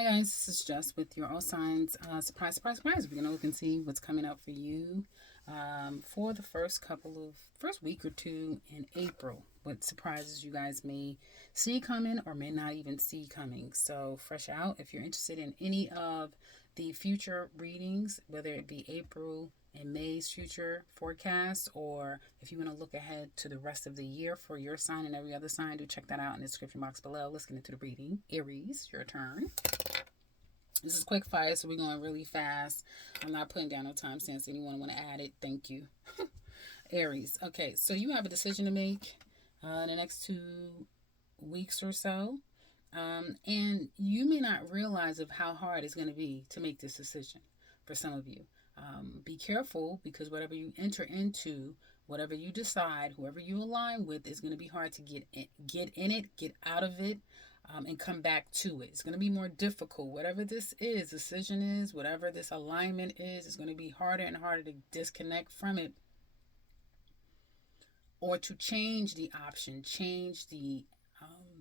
Hi guys, this is Jess with your all signs. Surprise, surprise, surprise. We're gonna look and see what's coming up for you for the first week or two in April. What surprises you guys may see coming or may not even see coming. So fresh out. If you're interested in any of the future readings, whether it be April and May's future forecast, or if you want to look ahead to the rest of the year for your sign and every other sign, do check that out in the description box below. Let's get into the reading. Aries, your turn. This is quick fire, so we're going really fast. I'm not putting down no timestamps. Anyone want to add it? Thank you. Aries. Okay, so you have a decision to make in the next 2 weeks or so. And you may not realize of how hard it's going to be to make this decision for some of you. Be careful, because whatever you enter into, whatever you decide, whoever you align with, is going to be hard to get in it, get out of it, and come back to it. It's going to be more difficult. Whatever this is, decision is, whatever this alignment is, it's going to be harder and harder to disconnect from it, or to change the option, change the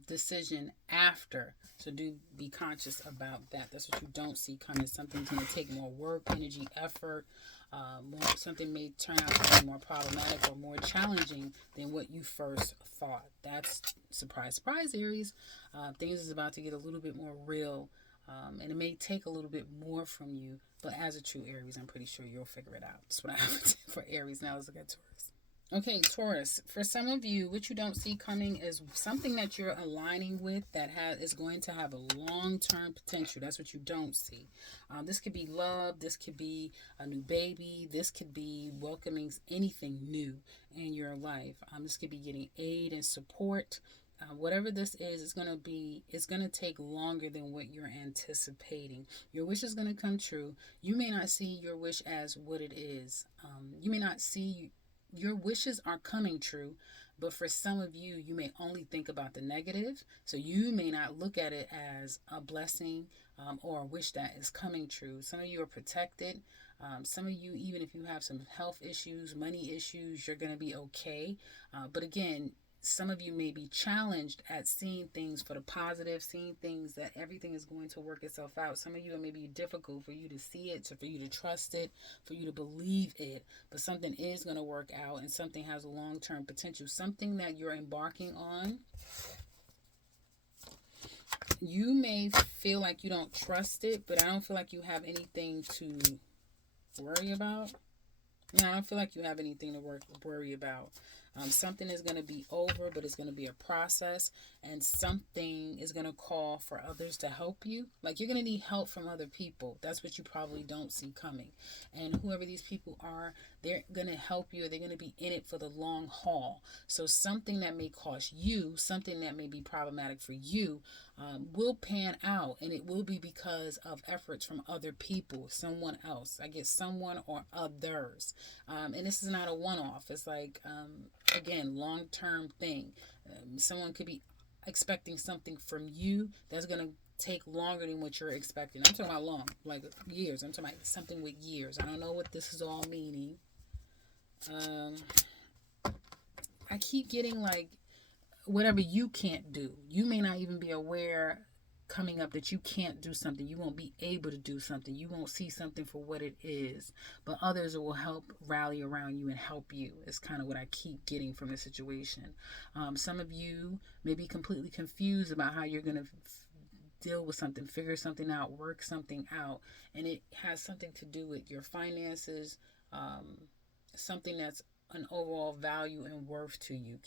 decision after. So do be conscious about that. That's what you don't see coming. Something's going to take more work, energy, effort. Something may turn out to be more problematic or more challenging than what you first thought. That's surprise, surprise, Aries. Things is about to get a little bit more real, and it may take a little bit more from you. But as a true Aries, I'm pretty sure you'll figure it out. That's what I have for Aries. Now let's look at Taurus. Okay, Taurus, for some of you, what you don't see coming is something that you're aligning with that is going to have a long-term potential. That's what you don't see. This could be love. This could be a new baby. This could be welcoming anything new in your life. This could be getting aid and support. Whatever this is, it's going to take longer than what you're anticipating. Your wish is going to come true. You may not see your wish as what it is. You may not see your wishes are coming true, but for some of you, you may only think about the negative. So you may not look at it as a blessing or a wish that is coming true. Some of you are protected. Some of you, even if you have some health issues, money issues, you're going to be okay. But again, some of you may be challenged at seeing things for the positive, seeing things that everything is going to work itself out. Some of you, it may be difficult for you to see it, for you to trust it, for you to believe it, but something is going to work out, and something has a long-term potential. Something that you're embarking on, you may feel like you don't trust it, but I don't feel like you have anything to worry about. I don't feel like you have anything to worry about. Something is going to be over, but it's going to be a process, and something is going to call for others to help you. Like, you're going to need help from other people. That's what you probably don't see coming. And whoever these people are, they're going to help you, or they're going to be in it for the long haul. So something that may cost you, something that may be problematic for you, will pan out, and it will be because of efforts from other people, someone else. I get someone or others. And this is not a one-off. It's like, again, long-term thing. Someone could be expecting something from you that's going to take longer than what you're expecting. I'm talking about long, like years. I'm talking about something with years. I don't know what this is all meaning. I keep getting like whatever you can't do. You may not even be aware coming up that you can't do something. You won't be able to do something. You won't see something for what it is. But others will help rally around you and help you. It's kind of what I keep getting from the situation. Some of you may be completely confused about how you're going to deal with something, figure something out, work something out. And it has something to do with your finances, something that's an overall value and worth to you.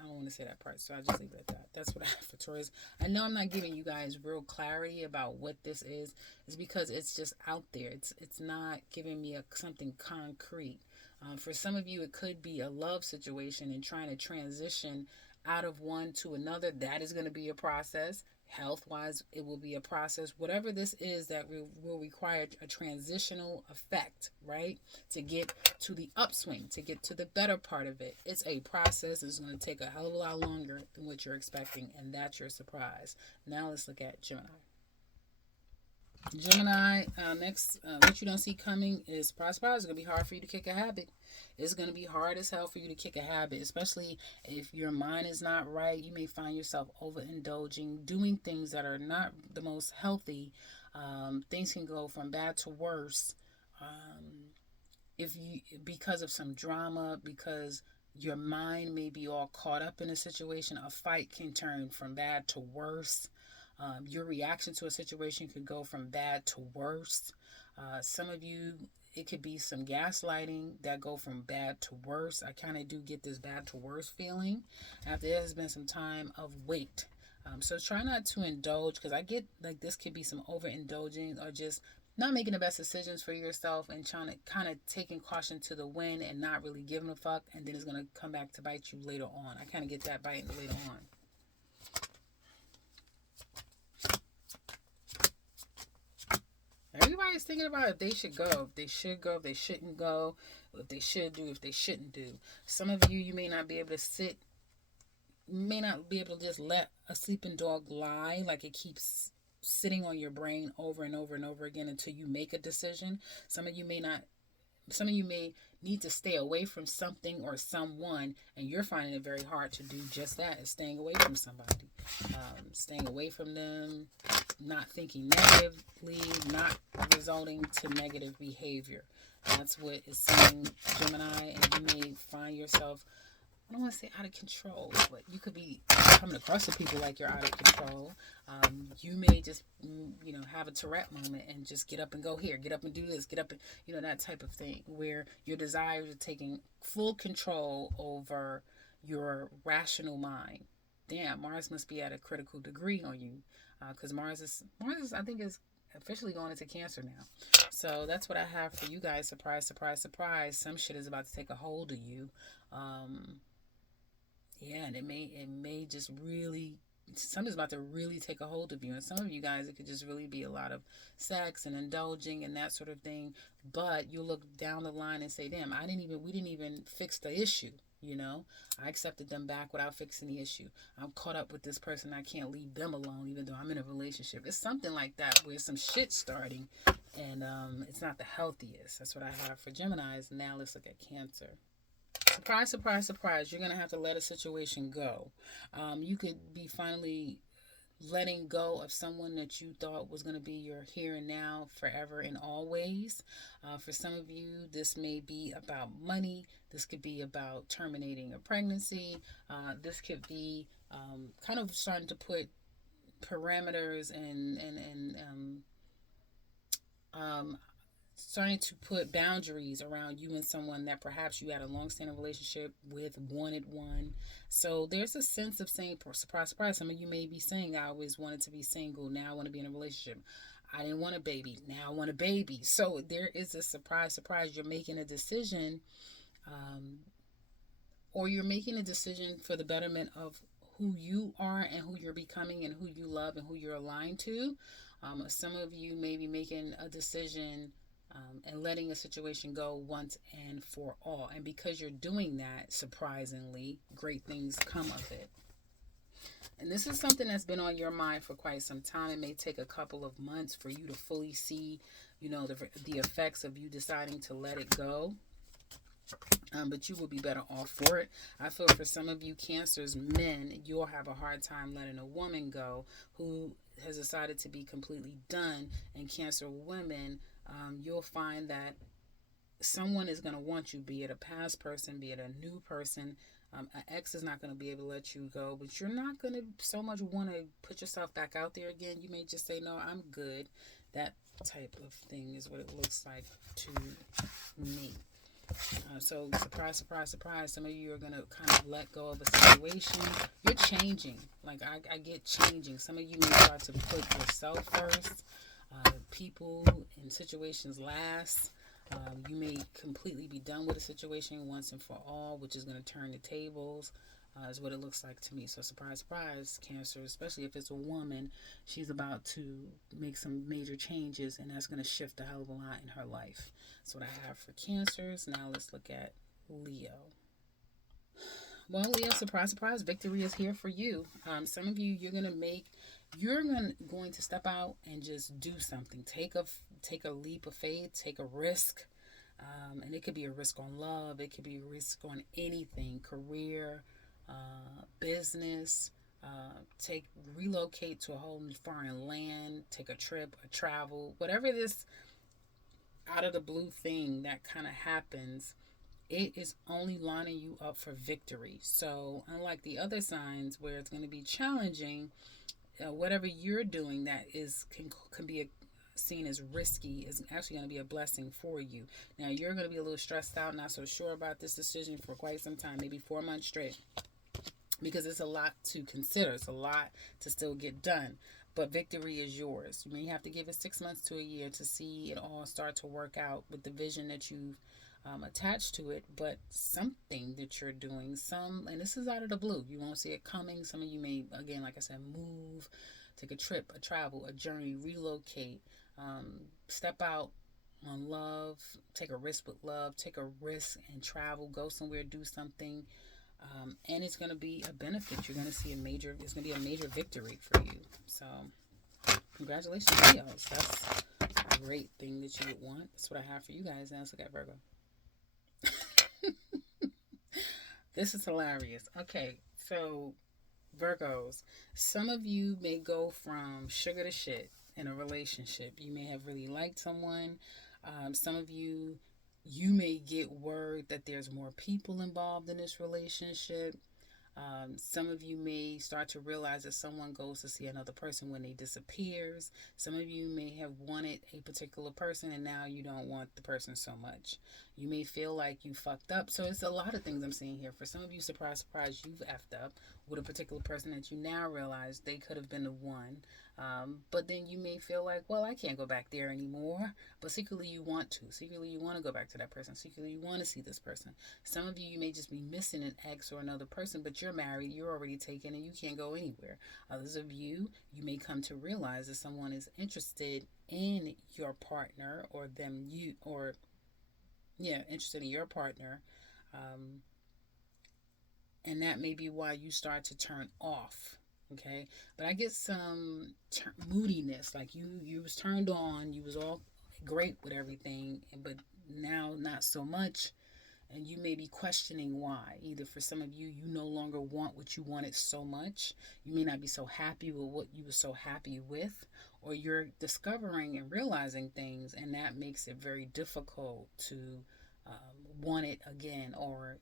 I don't want to say that part, so I'll just leave it at that. That's what I have for Taurus. I know I'm not giving you guys real clarity about what this is. It's because it's just out there. It's not giving me something concrete. For some of you, it could be a love situation and trying to transition out of one to another. That is going to be a process. Health-wise, it will be a process. Whatever this is that will require a transitional effect, right? To get to the upswing, to get to the better part of it. It's a process. It's going to take a hell of a lot longer than what you're expecting, and that's your surprise. Now let's look at Gemini. Gemini, next, what you don't see coming is surprise, surprise. It's going to be hard for you to kick a habit. It's going to be hard as hell for you to kick a habit, especially if your mind is not right. You may find yourself overindulging, doing things that are not the most healthy. Things can go from bad to worse. If you, because of some drama, because your mind may be all caught up in a situation, a fight can turn from bad to worse. Your reaction to a situation could go from bad to worse. Some of you, it could be some gaslighting that go from bad to worse. I kind of do get this bad to worse feeling after there has been some time of wait. So try not to indulge, because I get like this could be some overindulging or just not making the best decisions for yourself and trying to kind of taking caution to the wind and not really giving a fuck, and then it's going to come back to bite you later on. I kind of get that biting later on. Everybody's thinking about if they should go, if they should go, if they shouldn't go, if they should do, if they shouldn't do. Some of you, you may not be able to sit, may not be able to just let a sleeping dog lie, like it keeps sitting on your brain over and over and over again until you make a decision. Some of you may not, some of you may need to stay away from something or someone, and you're finding it very hard to do just that, is staying away from somebody. Staying away from them, not thinking negatively, not resulting to negative behavior. That's what is saying, Gemini, and you may find yourself, I don't want to say out of control, but you could be coming across to people like you're out of control. You may just, have a Tourette moment and just get up and go here, get up and do this, get up and, that type of thing, where your desires are taking full control over your rational mind. Damn, Mars must be at a critical degree on you, because Mars, I think, is officially going into Cancer now. So that's what I have for you guys. Surprise, surprise, surprise. Some shit is about to take a hold of you. Yeah, and it may just really, something's about to really take a hold of you. And some of you guys, it could just really be a lot of sex and indulging and that sort of thing. But you look down the line and say, damn, we didn't even fix the issue. I accepted them back without fixing the issue. I'm caught up with this person. I can't leave them alone, even though I'm in a relationship. It's something like that, where some shit starting, and it's not the healthiest. That's what I have for Geminis. Now let's look at Cancer. Surprise, surprise, surprise. You're going to have to let a situation go. You could be finally letting go of someone that you thought was going to be your here and now, forever and always. For some of you, this may be about money. This could be about terminating a pregnancy. This could be kind of starting to put parameters and starting to put boundaries around you and someone that perhaps you had a long-standing relationship with, wanted one. So there's a sense of saying, surprise, surprise. Some of you may be saying, I always wanted to be single. Now I want to be in a relationship. I didn't want a baby. Now I want a baby. So there is a surprise, surprise. You're making a decision, or you're making a decision for the betterment of who you are and who you're becoming and who you love and who you're aligned to. Some of you may be making a decision and letting a situation go once and for all. And because you're doing that, surprisingly, great things come of it. And this is something that's been on your mind for quite some time. It may take a couple of months for you to fully see, the effects of you deciding to let it go. But you will be better off for it. I feel for some of you Cancers men, you'll have a hard time letting a woman go who has decided to be completely done. And Cancer women, you'll find that someone is going to want you, be it a past person, be it a new person. An ex is not going to be able to let you go, but you're not going to so much want to put yourself back out there again. You may just say, no, I'm good. That type of thing is what it looks like to me. So surprise, surprise, surprise. Some of you are going to kind of let go of a situation. You're changing. Like I get changing. Some of you may start to put yourself first. People and situations last. You may completely be done with a situation once and for all, which is going to turn the tables, is what it looks like to me. So surprise, surprise, Cancer, especially if it's a woman, she's about to make some major changes, and that's going to shift a hell of a lot in her life. That's what I have for Cancers. Now let's look at Leo. Well, Leo, surprise, surprise, victory is here for you. Some of you, you're going to make you're going to step out and just do something. Take a leap of faith. Take a risk. And it could be a risk on love. It could be a risk on anything, career, business. Take relocate to a whole foreign land. Take a trip, a travel, whatever this out of the blue thing that kind of happens. It is only lining you up for victory. So unlike the other signs where it's going to be challenging, whatever you're doing that can be seen as risky is actually going to be a blessing for you. Now you're going to be a little stressed out, not so sure about this decision for quite some time, maybe 4 months straight, because it's a lot to consider. It's a lot to still get done. But victory is yours. You may have to give it 6 months to a year to see it all start to work out with the vision that you've attached to it. But something that you're doing, and this is out of the blue. You won't see it coming. Some of you may, again, like I said, move, take a trip, a travel, a journey, relocate, step out on love, take a risk with love, take a risk and travel, go somewhere, do something. And it's going to be a benefit. You're going to see it's going to be a major victory for you. So, congratulations, Leos. That's a great thing that you would want. That's what I have for you guys. Now let's look at Virgo. This is hilarious. Okay, so Virgos, some of you may go from sugar to shit in a relationship. You may have really liked someone. Some of you may get word that there's more people involved in this relationship. Some of you may start to realize that someone goes to see another person when they disappears. Some of you may have wanted a particular person and now you don't want the person so much. You may feel like you fucked up. So it's a lot of things I'm seeing here. For some of you, surprise, surprise, you've effed up with a particular person that you now realize they could have been the one. But then you may feel like, well, I can't go back there anymore. But secretly you want to. Secretly you want to go back to that person. Secretly you want to see this person. Some of you may just be missing an ex or another person, but you're married, you're already taken, and you can't go anywhere. Others of you may come to realize that someone is interested in your partner interested in your partner. And that may be why you start to turn off. Okay, but I get some moodiness, like you was turned on, you was all great with everything, but now not so much, and you may be questioning why. Either for some of you, you no longer want what you wanted so much, you may not be so happy with what you were so happy with, or you're discovering and realizing things, and that makes it very difficult to want it again or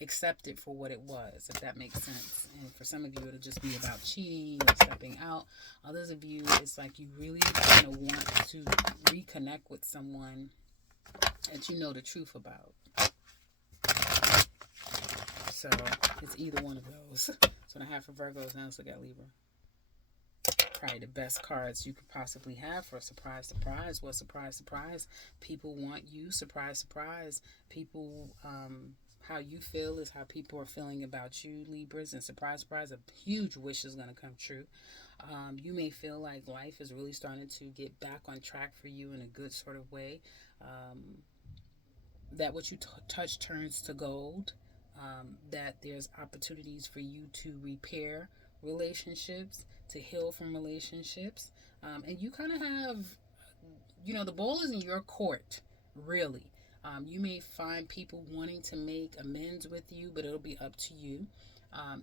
accept it for what it was, if that makes sense. And for some of you, it'll just be about cheating or stepping out. Others of you, it's like you really kind of want to reconnect with someone that you know the truth about. So it's either one of those. That's what I have for Virgos. Now let's look at Libra. Probably the best cards you could possibly have for a surprise, surprise. What surprise, surprise? People want you. Surprise, surprise. People, how you feel is how people are feeling about you, Libras. And surprise, surprise, a huge wish is going to come true. You may feel like life is really starting to get back on track for you in a good sort of way. That what you touch turns to gold. That there's opportunities for you to repair relationships, to heal from relationships. And you kind of have, the ball is in your court, really. You may find people wanting to make amends with you, but it'll be up to you.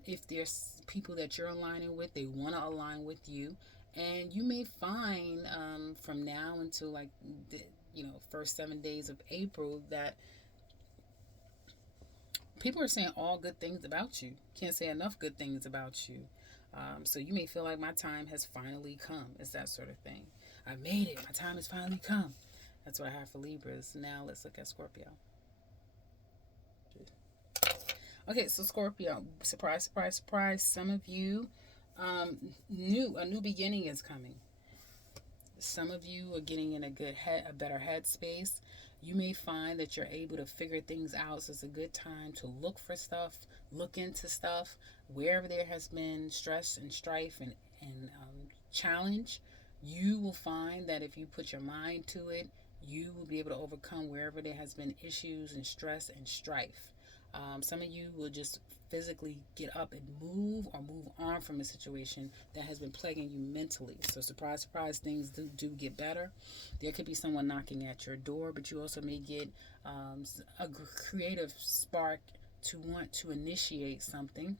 If there's people that you're aligning with, they want to align with you. And you may find from now until like the first 7 days of April that people are saying all good things about you. Can't say enough good things about you. So you may feel like my time has finally come. It's that sort of thing. I made it. My time has finally come. That's what I have for Libras. Now let's look at Scorpio. Okay, so Scorpio, surprise, surprise, surprise. Some of you, a new beginning is coming. Some of you are getting in a better headspace. You may find that you're able to figure things out. So it's a good time to look for stuff, look into stuff. Wherever there has been stress and strife and challenge, you will find that if you put your mind to it, you will be able to overcome wherever there has been issues and stress and strife. Some of you will just physically get up and move or move on from a situation that has been plaguing you mentally. So surprise, surprise, things do get better. There could be someone knocking at your door, but you also may get a creative spark to want to initiate something,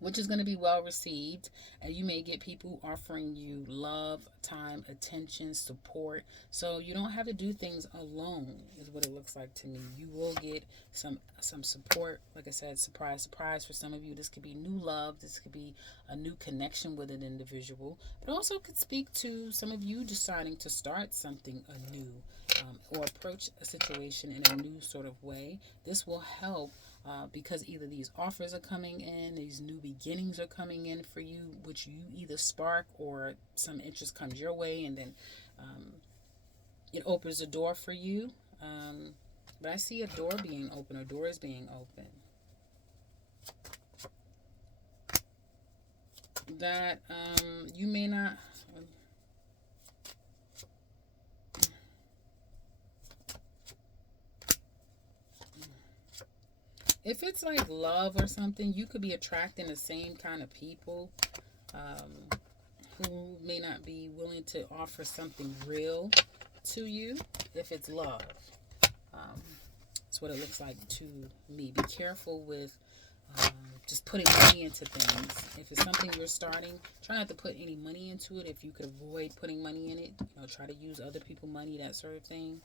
which is going to be well received. And you may get people offering you love, time, attention, support. So you don't have to do things alone, is what it looks like to me. You will get some support. Like I said, surprise, surprise for some of you. This could be new love. This could be a new connection with an individual. But also could speak to some of you deciding to start something anew, or approach a situation in a new sort of way. This will help. Because either these offers are coming in, these new beginnings are coming in for you, which you either spark or some interest comes your way, and then it opens a door for you. But I see a door being open, or doors being open. That you may not... If it's like love or something, you could be attracting the same kind of people who may not be willing to offer something real to you. If it's love, that's what it looks like to me. Be careful with just putting money into things. If it's something you're starting, try not to put any money into it. If you could avoid putting money in it, try to use other people's money, that sort of thing.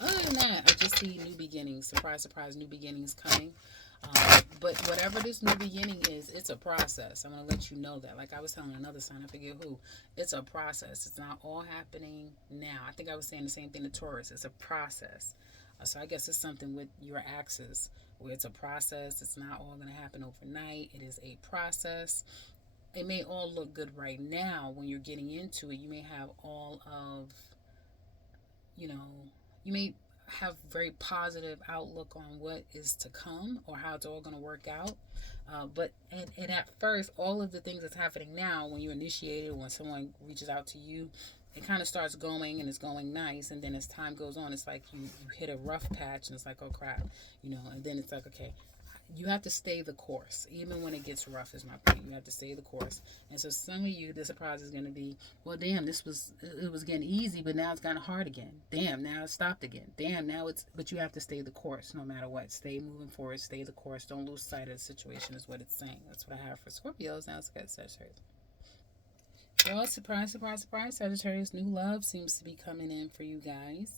Other than that, I just see new beginnings. Surprise, surprise, new beginnings coming. But whatever this new beginning is, it's a process. I'm going to let you know that. Like I was telling another sign, I forget who. It's a process. It's not all happening now. I think I was saying the same thing to Taurus. It's a process. So I guess it's something with your axis where it's a process. It's not all going to happen overnight. It is a process. It may all look good right now when you're getting into it. You may have all of, you may have very positive outlook on what is to come or how it's all going to work out. But at first, all of the things that's happening now, when you initiate it, or when someone reaches out to you, it kind of starts going and it's going nice. And then as time goes on, it's like you hit a rough patch and it's like, oh crap, and then it's like, okay, you have to stay the course. Even when it gets rough is my point. You have to stay the course. And so some of you, the surprise is going to be, well, damn, it was getting easy, but now it's gotten hard again. Damn, now it stopped again. Damn, but you have to stay the course no matter what. Stay moving forward, stay the course. Don't lose sight of the situation is what it's saying. That's what I have for Scorpios. Now let's get Sagittarius. Well, surprise, surprise, surprise, Sagittarius. New love seems to be coming in for you guys.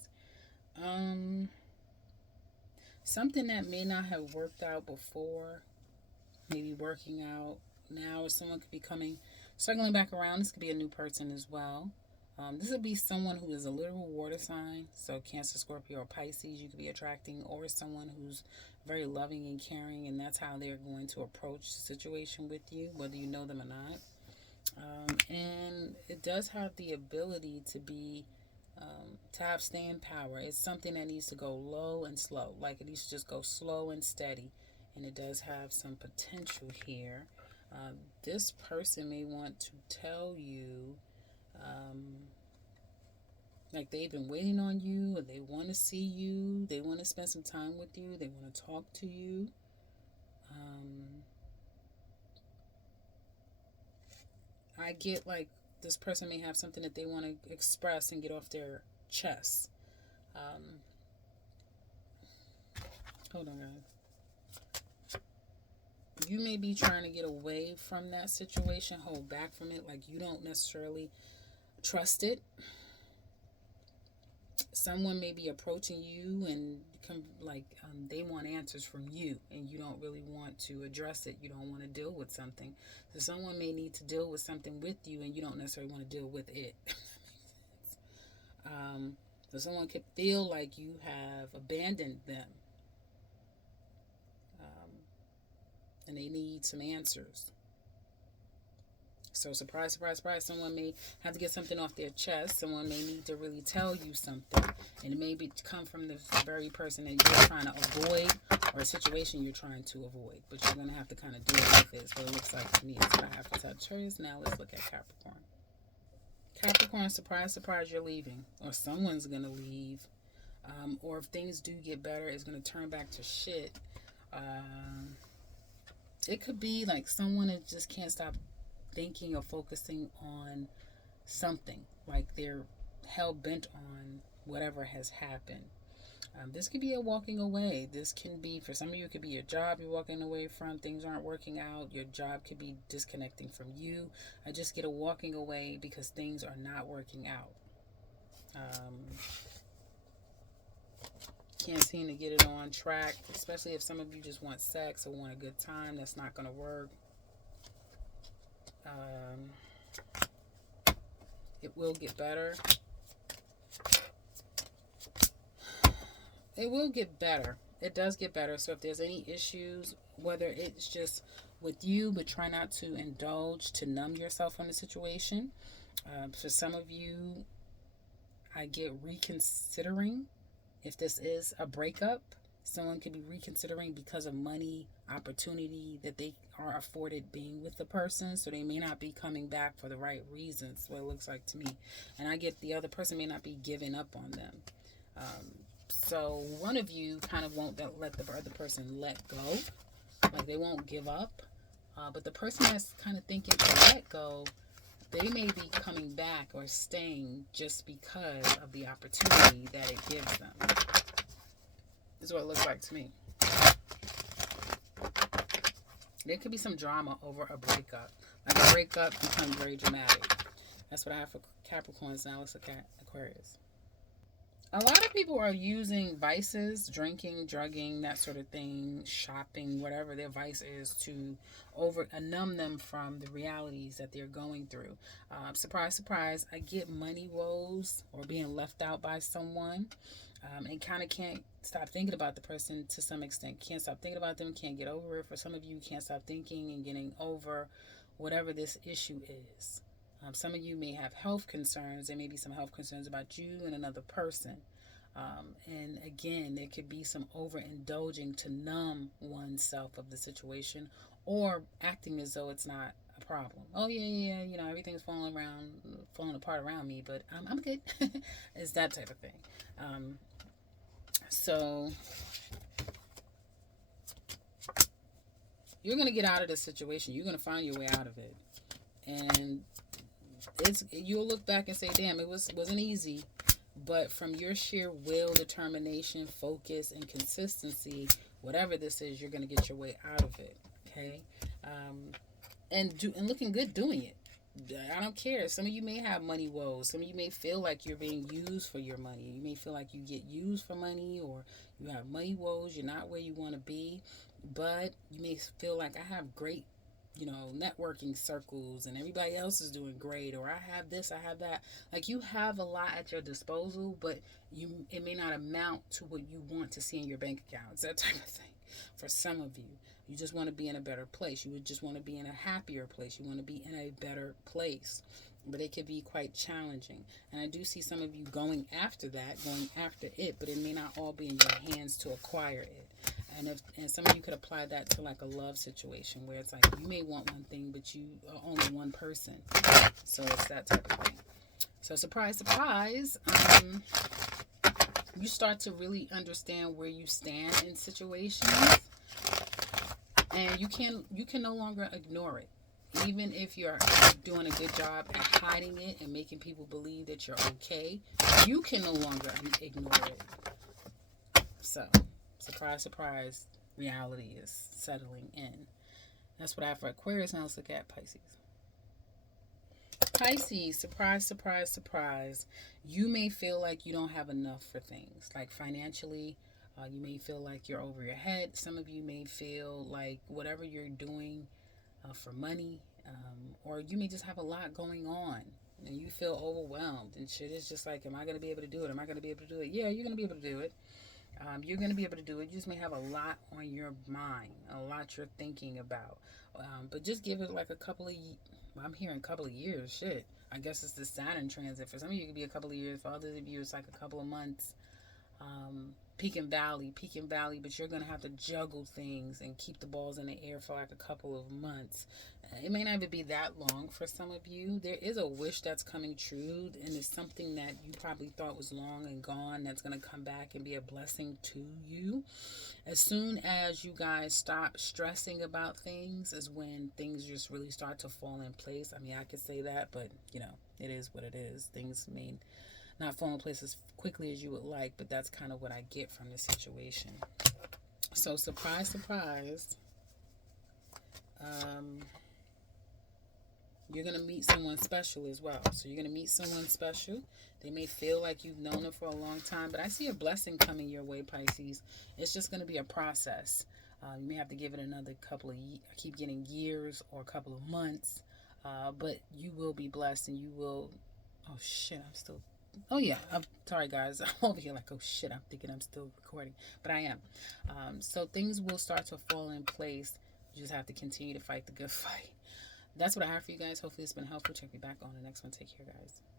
Something that may not have worked out before, maybe working out now, or someone could be circling back around. This could be a new person as well. This would be someone who is a literal water sign, so Cancer, Scorpio, or Pisces you could be attracting, or someone who's very loving and caring, and that's how they're going to approach the situation with you, whether you know them or not. And it does have the ability to be to have staying power. It's something that needs to go low and slow. Like it needs to just go slow and steady. And it does have some potential here. This person may want to tell you, like they've been waiting on you, or they want to see you. They want to spend some time with you. They want to talk to you. I get like this person may have something that they want to express and get off their chest. Hold on, guys. You may be trying to get away from that situation, hold back from it, like you don't necessarily trust it. Someone may be approaching you and they want answers from you, and you don't really want to address it. You don't want to deal with something. So someone may need to deal with something with you, and you don't necessarily want to deal with it. So someone could feel like you have abandoned them, and they need some answers. So surprise, surprise, surprise, someone may have to get something off their chest. Someone may need to really tell you something. And it may come from the very person that you're trying to avoid, or a situation you're trying to avoid. But you're going to have to kind of deal with it. So it looks like to me. That's what I have for Sagittarius. Now let's look at Capricorn. Capricorn, surprise, surprise, you're leaving. Or someone's going to leave. Or if things do get better, it's going to turn back to shit. It could be like someone that just can't stop thinking or focusing on something. Like they're hell bent on whatever has happened. This could be a walking away. This can be, for some of you, it could be your job you're walking away from. Things aren't working out. Your job could be disconnecting from you. I just get a walking away because things are not working out. Can't seem to get it on track, especially if some of you just want sex or want a good time. That's not going to work. It will get better. It will get better. It does get better. So if there's any issues, whether it's just with you, but try not to indulge, to numb yourself on the situation. For some of you, I get reconsidering. If this is a breakup, someone could be reconsidering because of money, opportunity that they are afforded being with the person. So they may not be coming back for the right reasons, what it looks like to me. And I get the other person may not be giving up on them. So one of you kind of won't let the other person let go. Like they won't give up. But the person that's kind of thinking to let go, they may be coming back or staying just because of the opportunity that it gives them. This is what it looks like to me. There could be some drama over a breakup. Like a breakup becomes very dramatic. That's what I have for Capricorns. Now let's look at Aquarius. A lot of people are using vices, drinking, drugging, that sort of thing, shopping, whatever their vice is, to numb them from the realities that they're going through. Surprise, surprise, I get money woes or being left out by someone, and kind of can't stop thinking about the person to some extent. Can't stop thinking about them, can't get over it. For some of you, can't stop thinking and getting over whatever this issue is. Some of you may have health concerns. There may be some health concerns about you and another person. And again, there could be some overindulging to numb oneself of the situation, or acting as though it's not a problem. Oh, yeah, you know, everything's falling apart around me, but I'm good. It's that type of thing. So you're going to get out of this situation. You're going to find your way out of it. And you'll look back and say, damn, it wasn't easy, but from your sheer will, determination, focus, and consistency, whatever this is, you're going to get your way out of it. Okay. And looking good doing it. I don't care. Some of you may have money woes. Some of you may feel like you're being used for your money. You may feel like you get used for money, or you have money woes. You're not where you want to be, but you may feel like I have great, networking circles and everybody else is doing great, or I have this, I have that. Like, you have a lot at your disposal, but it may not amount to what you want to see in your bank account. It's that type of thing. For some of you, you just want to be in a better place. You would just want to be in a happier place. You want to be in a better place. But it could be quite challenging. And I do see some of you going after it, but it may not all be in your hands to acquire it. And some of you could apply that to like a love situation where it's like you may want one thing, but you are only one person. So it's that type of thing. So surprise, surprise, you start to really understand where you stand in situations, and you can no longer ignore it. Even if you're doing a good job at hiding it and making people believe that you're okay, you can no longer ignore it. So, surprise, surprise, reality is settling in. That's what I have for Aquarius. Now let's look at Pisces. Pisces, surprise, surprise, surprise. You may feel like you don't have enough for things. Like financially, you may feel like you're over your head. Some of you may feel like whatever you're doing for money, or you may just have a lot going on and you feel overwhelmed and shit. It's just like, am I going to be able to do it? Am I going to be able to do it? Yeah, you're going to be able to do it. You're going to be able to do it. You just may have a lot on your mind, a lot you're thinking about. But just give it like I'm hearing a couple of years. Shit. I guess it's the Saturn transit. For some of you, it could be a couple of years. For others of you, it's like a couple of months. peak and valley, but you're going to have to juggle things and keep the balls in the air for like a couple of months. It may not even be that long for some of you. There is a wish that's coming true, and it's something that you probably thought was long and gone that's going to come back and be a blessing to you. As soon as you guys stop stressing about things is when things just really start to fall in place. I mean, I could say that, but you know, it is what it is. Things may not fall in place as quickly as you would like, but that's kind of what I get from this situation. So surprise, surprise, you're going to meet someone special as well. So you're going to meet someone special. They may feel like you've known them for a long time, but I see a blessing coming your way, Pisces. It's just going to be a process. You may have to give it another couple of I keep getting years or a couple of months, but you will be blessed, and you will. Oh shit, I'm still. Oh yeah, I'm sorry guys. I'm over here like, oh shit, I'm thinking I'm still recording, but I am. So things will start to fall in place. You just have to continue to fight the good fight. That's what I have for you guys. Hopefully it's been helpful. Check me back on the next one. Take care, guys.